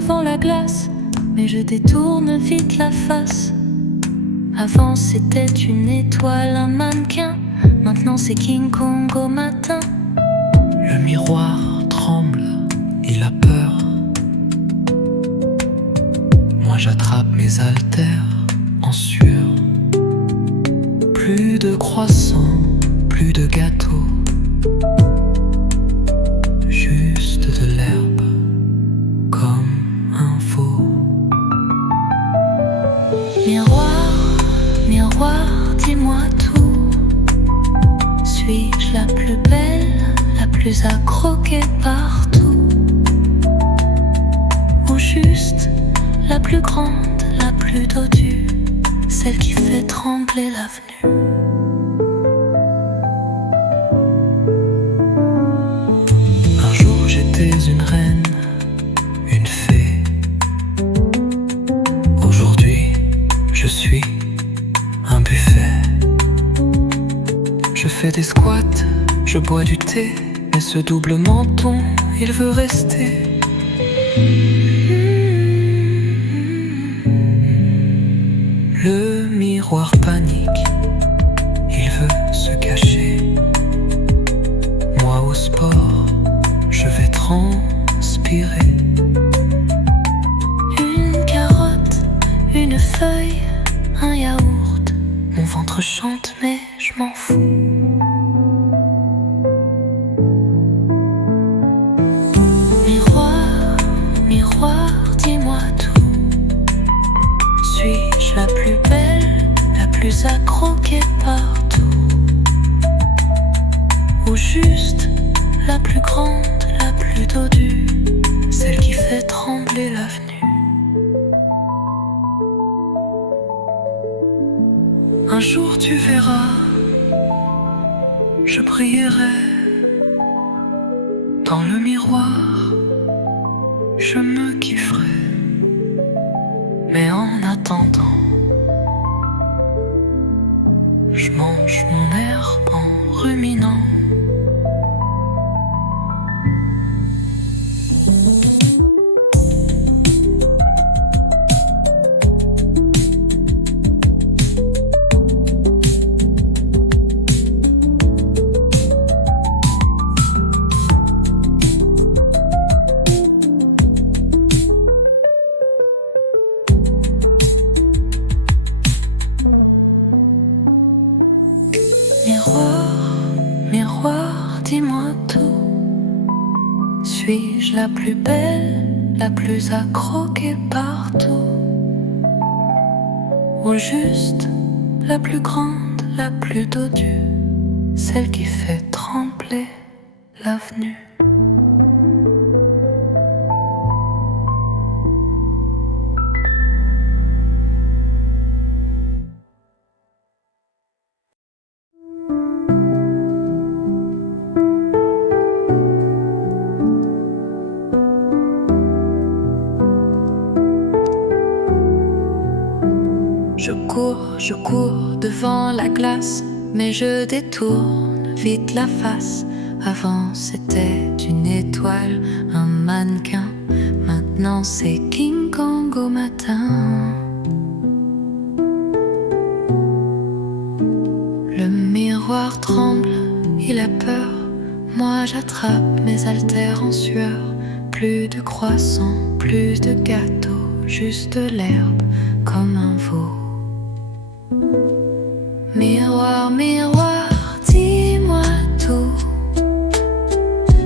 devant la glace, mais je détourne vite la face. Avant c'était une étoile, un mannequin, maintenant c'est King Kong au matin. Le miroir tremble, il a peur. Moi j'attrape mes haltères en sueur. Plus de croissants, plus de gâteaux, juste de l'herbe comme un veau. Miroir, miroir, dis-moi tout. Suis-je la plus belle, la plus à croquer partout? Ou juste la plus grande, la plus dodue, celle qui fait trembler l'avenue? Un jour j'étais une reine, une fée. Aujourd'hui je suis un buffet. Je fais des squats, je bois du thé, mais ce double menton, il veut rester. Le miroir panique, il veut se cacher. Moi au sport, je vais transpirer. Une carotte, une feuille, un yaourt. Mon ventre chante mais je m'en fous. Miroir, miroir, dis-moi tout. Suis-je la plus belle, la plus à croquer partout? Ou juste la plus grande, la plus dodue, celle qui fait trembler l'avenue? Un jour tu verras, je brillerai dans le miroir, je me kifferai. Mais en attendant, je mange mon herbe en ruminant. Miroir, miroir, dis-moi tout. Suis-je la plus belle, la plus à croquer partout? Ou juste la plus grande, la plus dodue, celle qui fait trembler l'avenue? Je cours devant la glace, mais je détourne vite la face. Avant c'était une étoile, un mannequin, maintenant c'est King Kong au matin. Le miroir tremble, il a peur, moi j'attrape mes haltères en sueur. Plus de croissants, plus de gâteaux, juste de l'herbe comme un veau. Miroir, miroir, dis-moi tout.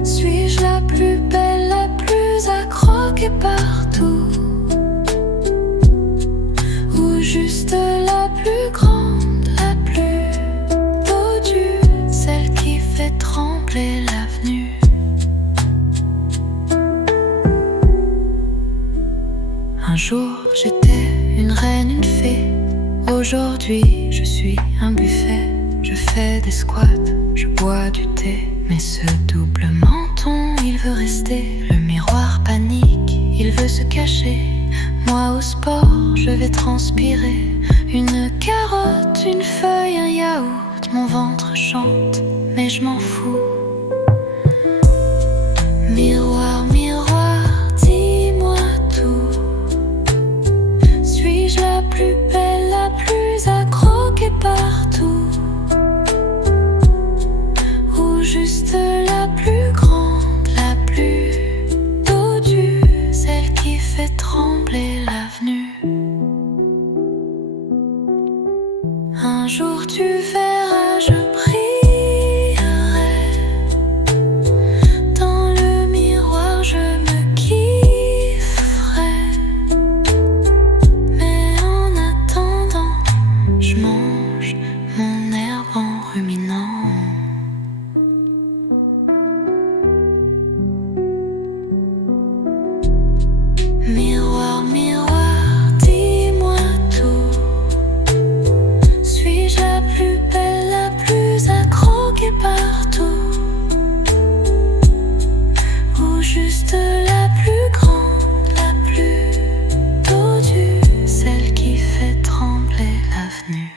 Suis-je la plus belle, la plus à croquer partout? Ou juste la plus grande, la plus dodue, celle qui fait trembler l'avenue? Un jour j'étais une reine, une fée. Aujourd'hui je suis un buffet. Je fais des squats, je bois du thé, mais ce double menton il veut rester. Le miroir panique, il veut se cacher. Moi au sport je vais transpirer. Une carotte, une feuille, un yaourt. Mon ventre chante mais je m'en fous. Miroir, miroir, dis-moi tout. jour tu verras, je brillerai. Dans le miroir je me kifferai. Mais en attendant, je mange mon herbe en ruminant. Miroir, miroir, dis-moi tout. Suis-je la plus belle, la plus à croquer partout? Ou juste la plus grande, la plus dodue, celle qui fait trembler l'avenue?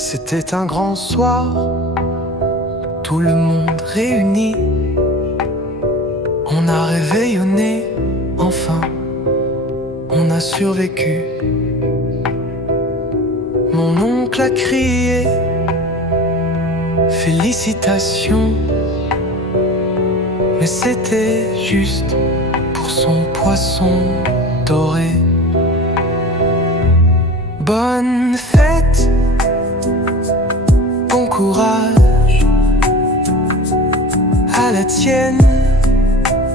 C'était un grand soir, tout le monde réuni. On a réveillonné, enfin, on a survécu. Mon oncle a crié félicitations, mais c'était juste pour son poisson doré. Bonne fête, bon courage à la tienne.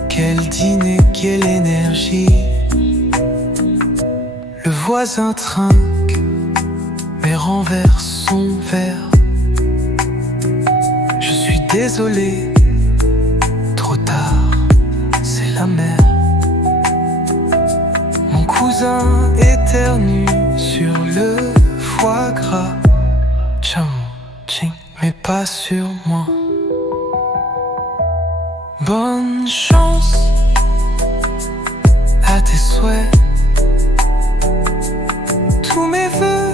Quel dîner, quelle énergie. Le voisin trinque mais renverse son verre. Je suis désolé, trop tard, c'est la mer. Mon cousin éternue sur le foie gras. Tcham, tching, mais pas sur moi. Bonne chance à tes souhaits. Tous mes vœux,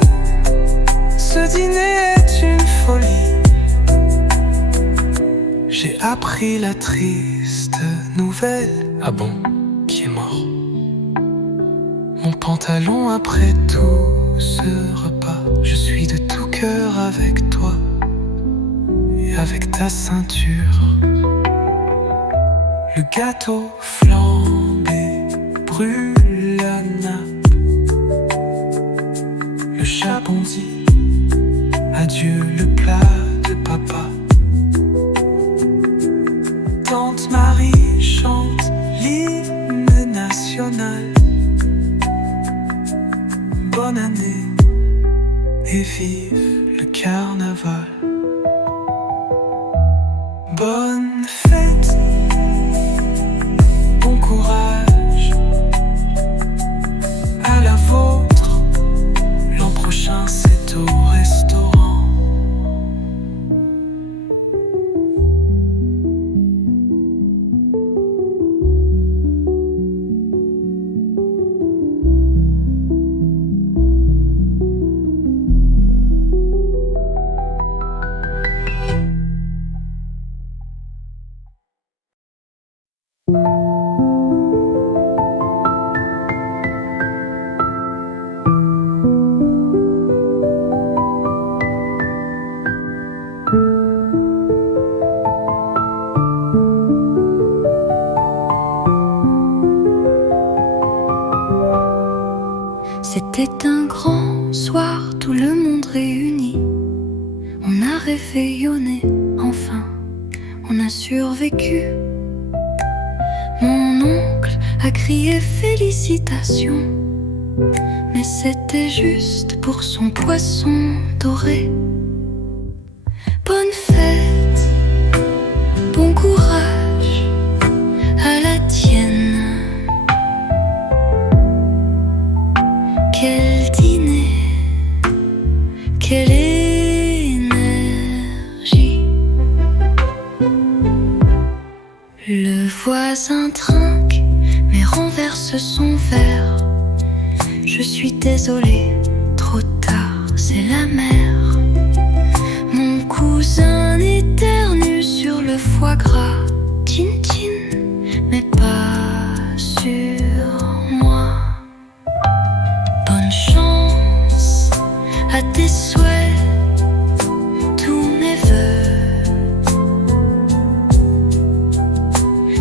ce dîner est une folie. J'ai appris la triste nouvelle. Ah bon, qui est mort? Mon pantalon après tout ce repas. Je suis de tout cœur avec toi et avec ta ceinture. Le gâteau flambé brûle la nappe. Le chat bondit, adieu le plat de papa. Tante Marie chante l'hymne national. Bonne année et vive le carnaval. Bonne fête, bon courage à la vôtre. L'an prochain c'est au restaurant. C'était un grand soir, tout le monde réuni. On a réveillonné, enfin, on a survécu. Mon oncle a crié félicitations, mais c'était juste pour son poisson doré. Bonne fête, bon courage à la tienne. Quel dîner, quelle énergie. Le voisin trinque mais renverse verse son verre. Je suis désolée, trop tard, c'est la mer. Mon cousin éternue sur le foie gras. Tin tin, mais pas sur moi. Bonne chance à tes souhaits, tous mes vœux.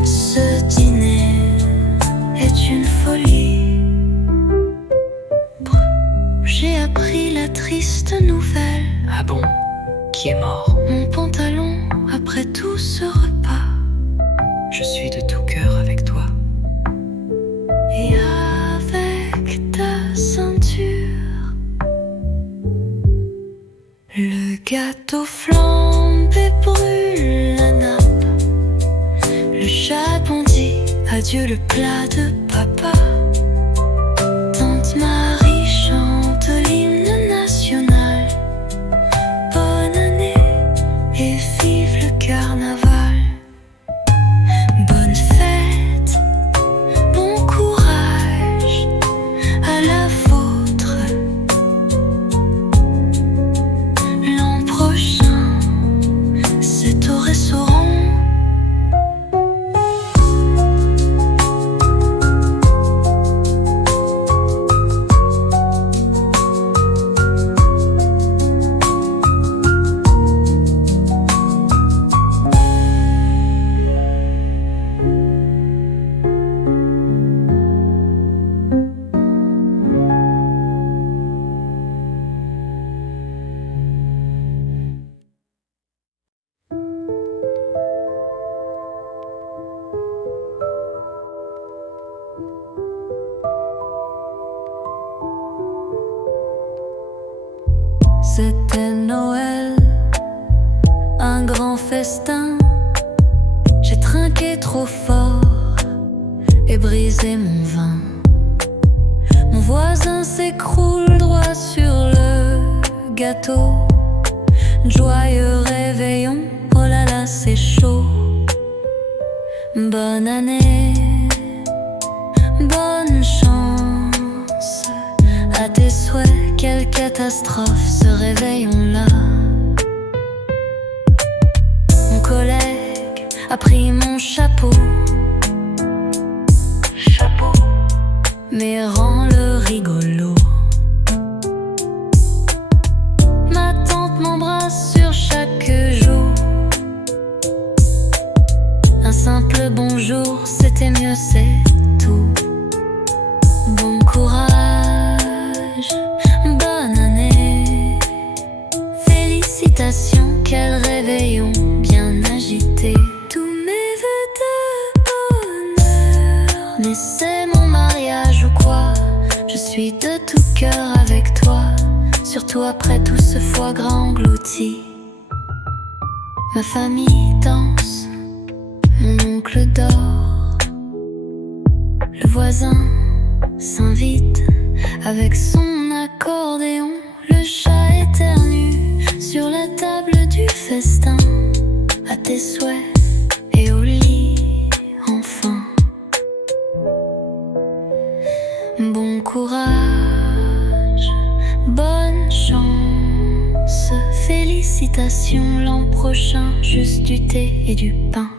Ce dîner est une folie. J'ai appris la triste nouvelle. Ah bon? Qui est mort? Mon pantalon après tout ce repas. Je suis de tout cœur avec toi. Et avec ta ceinture, le gâteau flambe et brûle la nappe. Le chat bondit, adieu le plat de papa. Tante Marie chante l'hymne national. Bonne année et vive le carnaval. Bonne fête, bon courage à la vôtre. L'an prochain, c'est au restaurant. C'était Noël, un grand festin. J'ai trinqué trop fort et brisé mon vin. Mon voisin s'écroule droit sur le gâteau. Joyeux réveillon, oh là là c'est chaud. Bonne année, bonne chance à tes souhaits. Quelle catastrophe ce réveillon-là. Mon collègue a pris mon chapeau, mais rend-le rigolo. Ma tante m'embrasse sur chaque joue. Un simple bonjour, c'était mieux, c'est tout. Bon courage, bonne année. Félicitations, quel réveillon bien agité. Tous mes vœux de bonheur. Mais c'est mon mariage ou quoi? Je suis de tout cœur avec toi. Surtout après tout ce foie gras englouti. Ma famille danse, mon oncle dort. Le voisin s'invite avec son accordéon. Le chat éternue sur la table du festin. À tes souhaits et au lit enfin. Bon courage, bonne chance. Félicitations, l'an prochain juste du thé et du pain.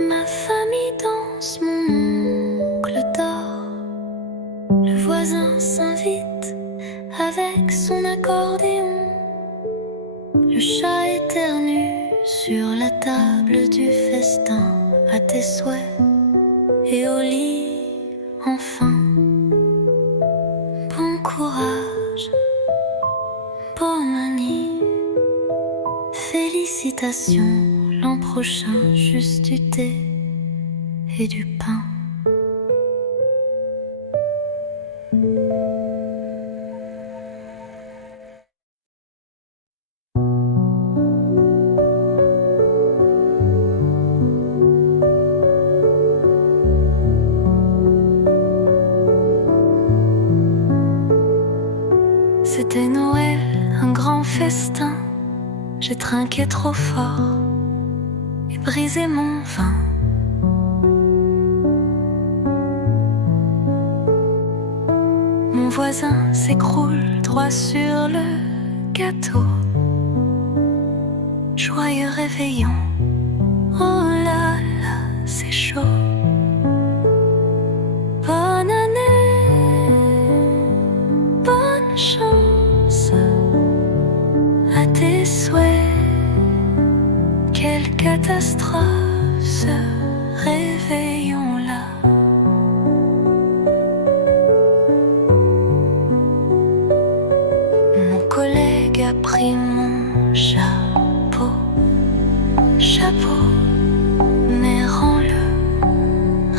Ma famille danse, mon oncle dort. Le voisin s'invite avec son accordéon. Le chat éternue sur la table du festin. À tes souhaits et au lit enfin. Bon courage, bonne année. Félicitations, l'an prochain juste du thé et du pain. C'était Noël, un grand festin. J'ai trinqué trop fort et brisé mon vin. Mon voisin s'écroule droit sur le gâteau. Joyeux réveillon. Oh là là, c'est chaud. Bonne année, bonne chance à tes souhaits. Quelle catastrophe ce réveillon-là. Mon collègue a pris mon chapeau, mais rends-le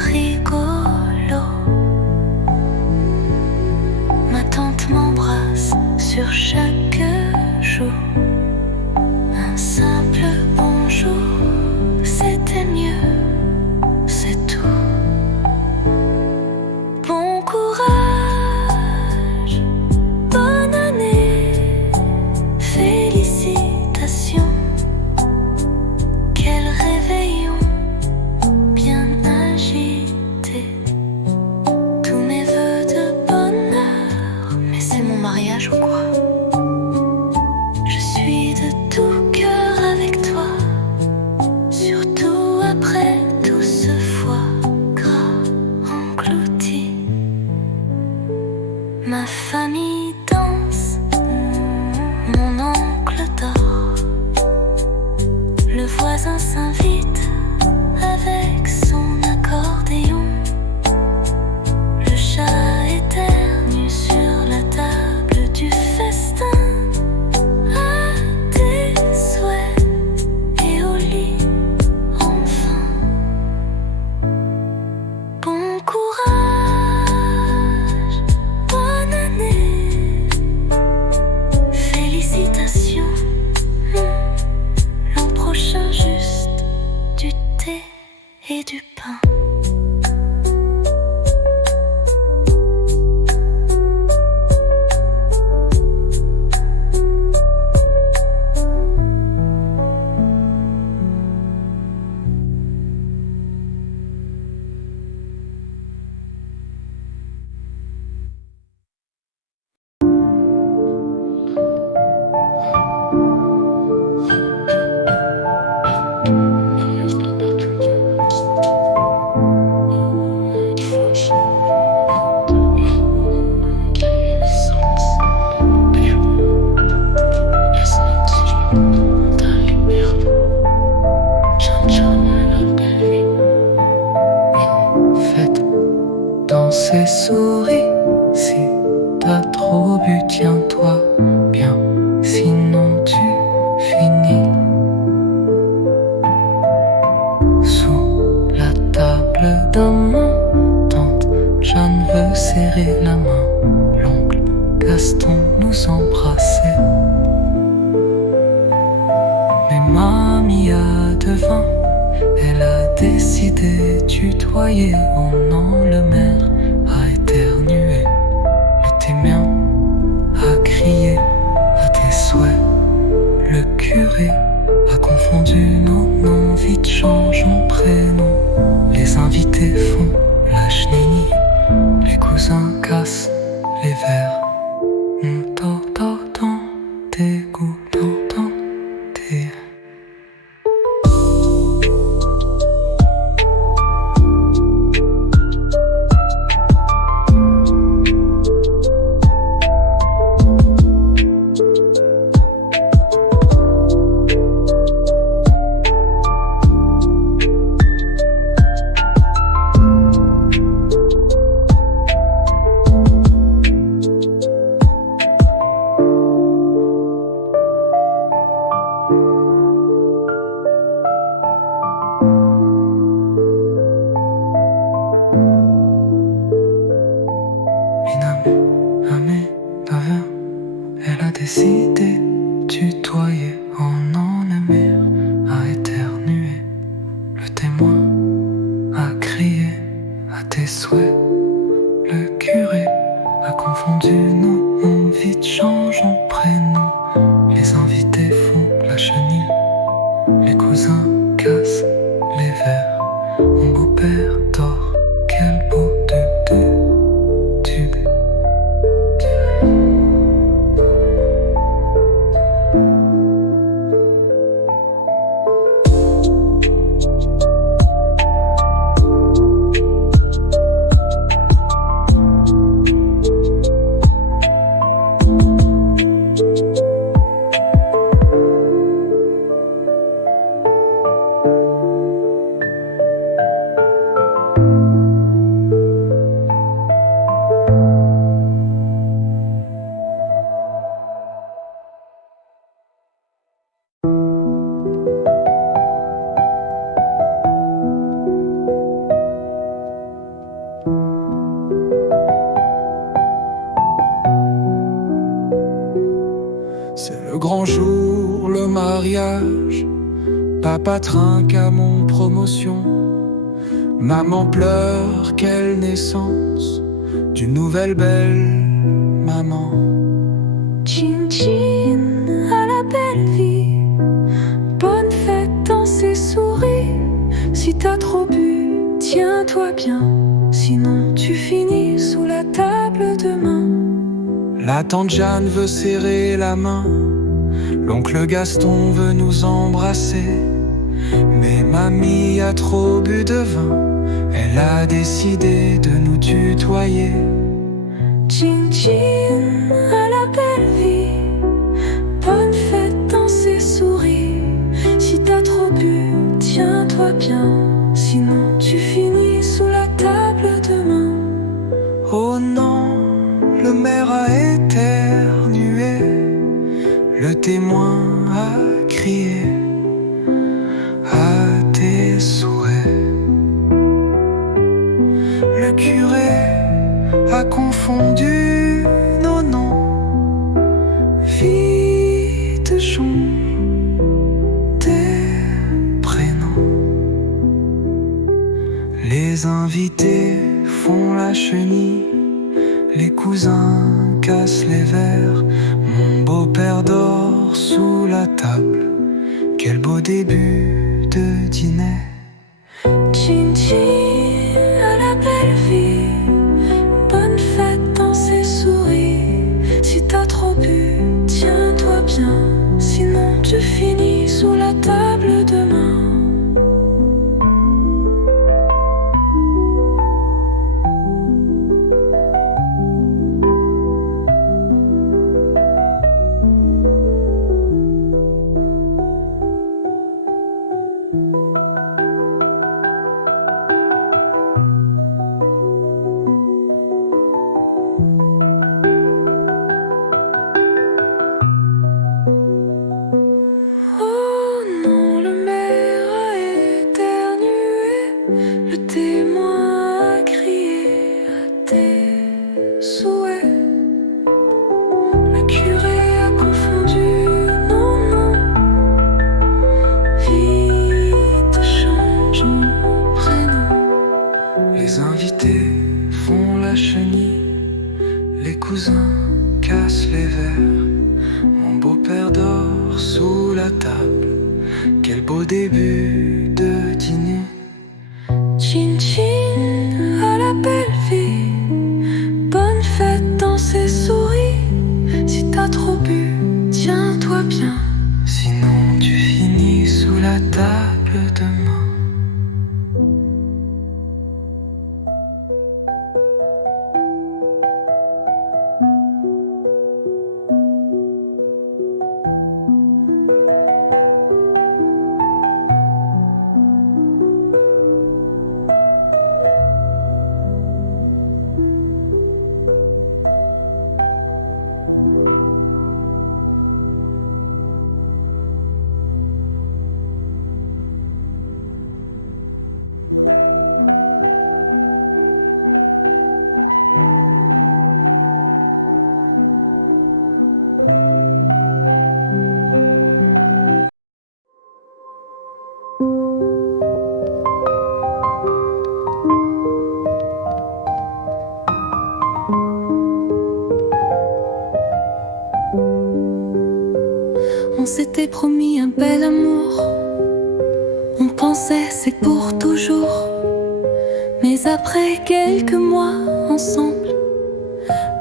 rigolo. Ma tante m'embrasse sur chaque joue. Un simple bonjour, c'était mieux, c'est tout. Bon courage, bonne année, félicitations. Quel réveillon bien agité. Tous mes vœux de bonheur. Mais c'est mon mariage ou quoi? Je suis de tout cœur avec toi, surtout après tout ce foie gras englouti. Ma famille danse, mon oncle dort. Le voisin s'invite avec son accordéon. Le chat éternue sur la table du festin. À tes souhaits et au lit enfin. Bon courage, bonne année, félicitations. L'an prochain juste du thé et du pain. Faites danser, souris. Si t'as trop bu, tiens-toi bien, sinon tu finis sous la table d'un mon tante Jeanne veut serrer la main. L'oncle Gaston nous embrassait. Mais mamie a devin. Elle a décidé de tutoyer. Oh non, le maire a éternué. Le témoin a crié à tes souhaits. Le curé a confondu nos noms. Vite changeons prénom. Les invités font la chenille. Les cousins cassent les verres. T'entends tes goûts, t'entends tes... Elle a décidé de tutoyer. Oh non, le maire a éternué. Le témoin a crié à tes souhaits. Le curé a confondu nos noms. Vite changeons Le grand jour, le mariage, papa trinque à mon promotion. Maman pleure, quelle naissance d'une nouvelle belle maman. Chin chin à la belle vie, bonne fête dans ses souris. Si t'as trop bu, tiens-toi bien, sinon tu finis sous la table demain. La tante Jeanne veut serrer la main, l'oncle Gaston veut nous embrasser. Mais mamie a trop bu de vin, elle a décidé de nous tutoyer. Chin chin à la belle vie, bonne fête dans ses souris. Si t'as trop bu, tiens-toi bien, sinon tu finis sous la table demain. Oh non, le maire a éternué, le témoin a crié à tes souhaits. Le curé a confondu nos noms. Vite jonge tes prénoms. Les invités font la chenille, les cousins cassent les verres. Mon beau-père dort sous la table. Quel beau début de dîner. Chin chin à la belle vie, bonne fête dans ses souris. Si t'as trop bu, tiens-toi bien, sinon tu finis sous la table demain. Les invités font la chenille, les cousins cassent les verres. Mon beau-père dort sous la table. Quel beau début de dîner. Chin chin à la belle vie, bonne fête dans ses souris. Si t'as trop bu, tiens-toi bien, sinon tu finis sous la table demain. On s'était promis un bel amour, on pensait c'est pour toujours. Mais après quelques mois ensemble,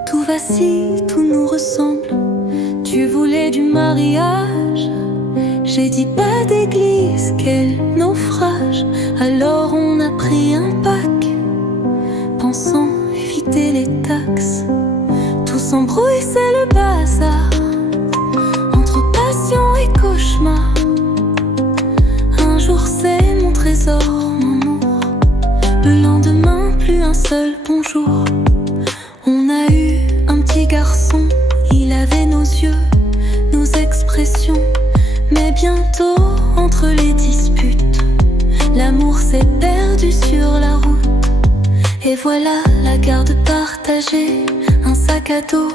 tout vacille, tout nous ressemble. Tu voulais du mariage, j'ai dit pas d'église, quel naufrage. Alors on a pris un pack, pensant éviter les taxes. Tout s'embrouille, c'est le bazar, entre passion et cauchemar. Un jour c'est mon trésor, mon amour. Le lendemain, plus un seul bonjour. On a eu un petit garçon, il avait nos yeux, nos expressions. Mais bientôt, entre les disputes, l'amour s'est perdu sur la route. Et voilà la garde partagée, un sac à dos,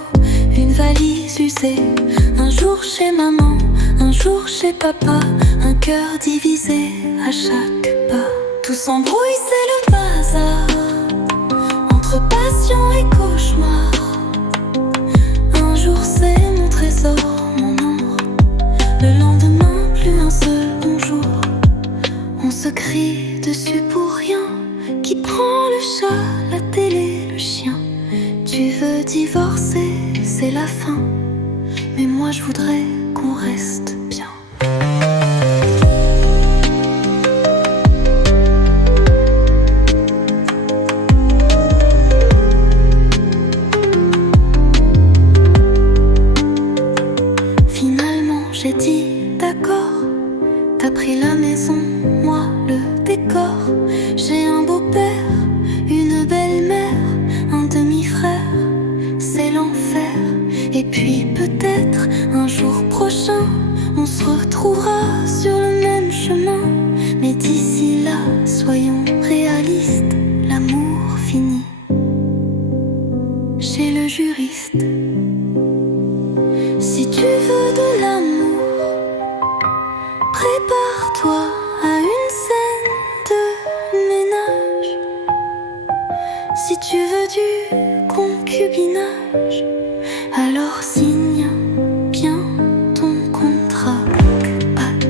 d'une valise usée. Un jour chez maman, un jour chez papa, un cœur divisé à chaque pas. Tout s'embrouille, c'est le bazar, entre passion et cauchemar. Un jour c'est mon trésor, mon ombre. Le lendemain, plus un seul bonjour. On se crie dessus pour rien. Qui prend le chat, la télé, le chien? Tu veux divorcer, c'est la fin. Mais moi je voudrais qu'on reste bien. Finalement j'ai dit d'accord. T'as pris la maison, moi le décor. J'ai un beau-père, une belle-mère, un demi-frère. C'est l'enfer. Et puis peut-être un jour prochain on se retrouvera sur le même chemin. Mais d'ici là, soyons réalistes, l'amour finit chez le juriste. Si tu veux de l'amour, prépare-toi à une scène de ménage. Si tu veux du concubinage, alors signe bien ton contrat. Pac.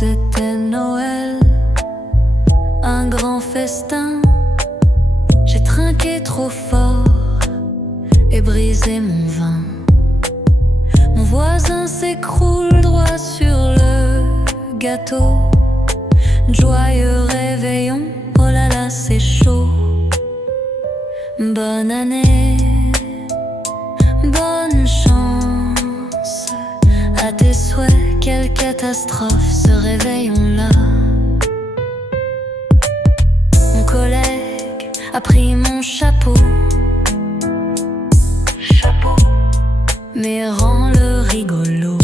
C'était Noël, un grand festin. J'ai trinqué trop fort et brisé mon vin. Mon voisin s'écroule droit sur le gâteau. Joyeux réveillon, oh là là c'est chaud. Bonne année, bonne chance. À tes souhaits, quelle catastrophe ce réveillon-là. Mon collègue a pris mon chapeau, mais rend-le rigolo.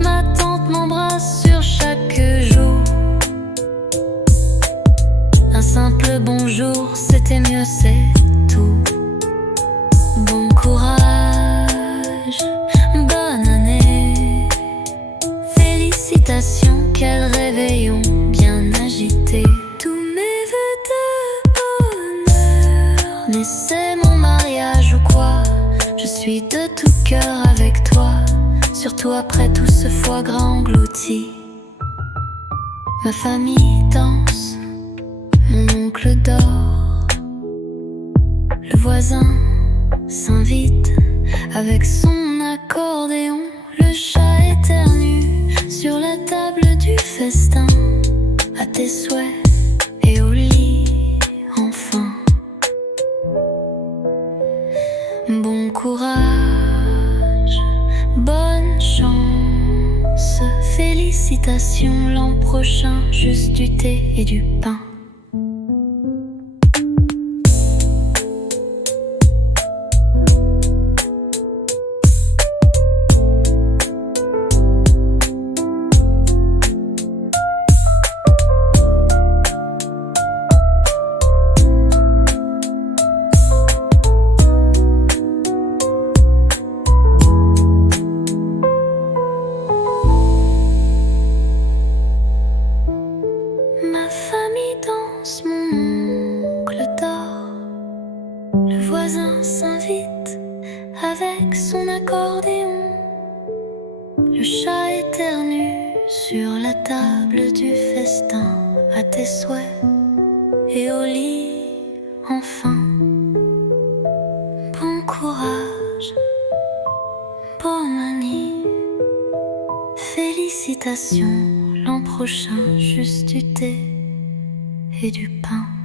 Ma tante m'embrasse sur chaque joue. Un simple bonjour, c'était mieux, c'est tout. Bon courage, bonne année. Félicitations, quel réveillon bien agité. Tous mes vœux de bonheur. Mais c'est mon mariage ou quoi? Je suis de tout cœur avec toi, surtout après tout ce foie gras englouti. Ma famille danse, mon oncle dort. Le voisin s'invite avec son accordéon. Le chat éternue sur la table du festin. À tes souhaits et au lit enfin. Bon courage, bonne chance. Félicitations, l'an prochain juste du thé et du pain. Ma famille voisin s'invite avec son accordéon. Le chat éternue sur la table du festin, à tes souhaits et au lit enfin. Bon courage, bonne nuit, félicitations, l'an prochain juste du thé et du pain.